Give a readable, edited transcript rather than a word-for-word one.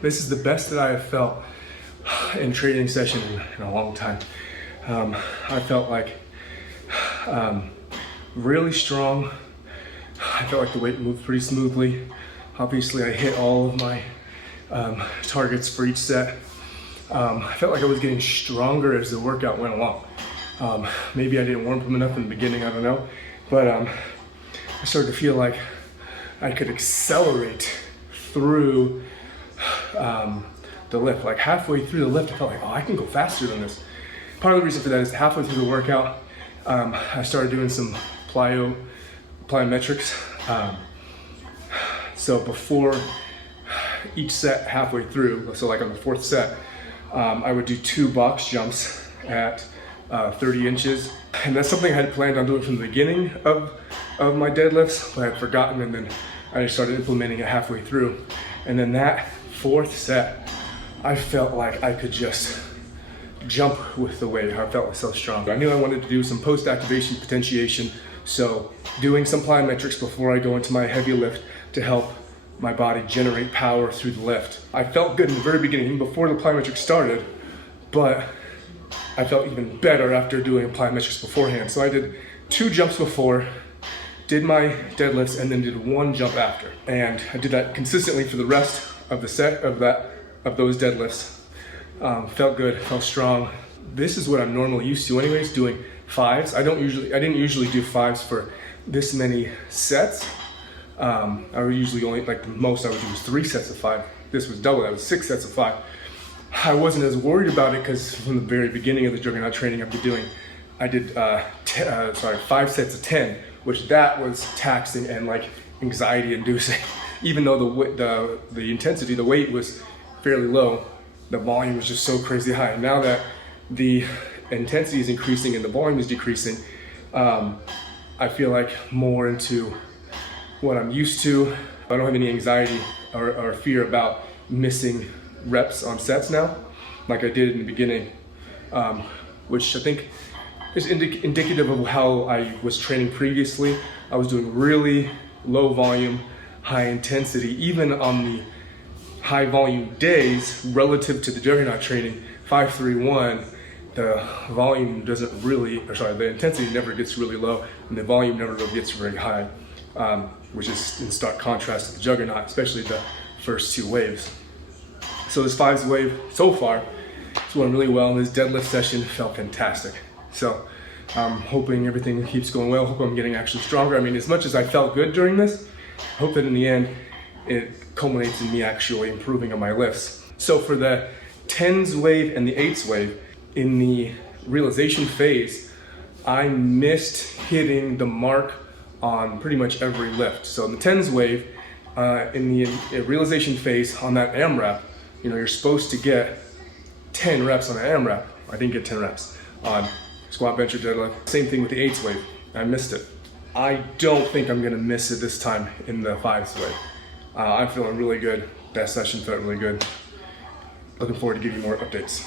This is the best that I have felt in training session in a long time. I felt like really strong. I felt like the weight moved pretty smoothly. Obviously, I hit all of my targets for each set. I felt like I was getting stronger as the workout went along. Maybe I didn't warm up enough in the beginning, I don't know. But I started to feel like I could accelerate through the lift. Like halfway through the lift, I felt like, oh, I can go faster than this. Part of the reason for that is halfway through the workout, I started doing some plyometrics. So before each set, halfway through, so like on the fourth set, I would do 2 box jumps at 30 inches. And that's something I had planned on doing from the beginning of my deadlifts, but I had forgotten, and then I just started implementing it halfway through. And then that fourth set, I felt like I could just jump with the weight. I felt so strong. I knew I wanted to do some post-activation potentiation, so doing some plyometrics before I go into my heavy lift to help my body generate power through the lift. I felt good in the very beginning, even before the plyometrics started, but I felt even better after doing plyometrics beforehand. So I did 2 jumps before, did my deadlifts, and then did 1 jump after. And I did that consistently for the rest of the set of those deadlifts. Felt good, felt strong. This is what I'm normally used to anyways, doing 5s. I didn't usually do 5s for this many sets. I would usually only, like the most I would do was 3 sets of 5. This was double, that was 6 sets of 5. I wasn't as worried about it because from the very beginning of the Juggernaut training I did 5 sets of 10, which that was taxing and like anxiety inducing. Even though the intensity, the weight was fairly low, the volume was just so crazy high. Now that the intensity is increasing and the volume is decreasing, I feel like more into what I'm used to. I don't have any anxiety or fear about missing reps on sets now, like I did in the beginning, which I think is indicative of how I was training previously. I was doing really low volume, high intensity, even on the high volume days relative to the Juggernaut training, 5-3-1, the volume doesn't really, the intensity never gets really low and the volume never really gets very high, which is in stark contrast to the Juggernaut, especially the first 2 waves. So this 5s wave so far is going really well, and this deadlift session felt fantastic. So I'm hoping everything keeps going well. Hope I'm getting actually stronger. I mean, as much as I felt good during this, I hope that in the end it culminates in me actually improving on my lifts. So for the 10s wave and the 8s wave, in the realization phase, I missed hitting the mark on pretty much every lift. So in the 10s wave, in the realization phase on that AMRAP, you're supposed to get 10 reps on an AMRAP. I didn't get 10 reps on squat, bench, or deadlift. Same thing with the 8s wave. I missed it. I don't think I'm gonna miss it this time in the 5s wave. I'm feeling really good. That session felt really good. Looking forward to giving you more updates.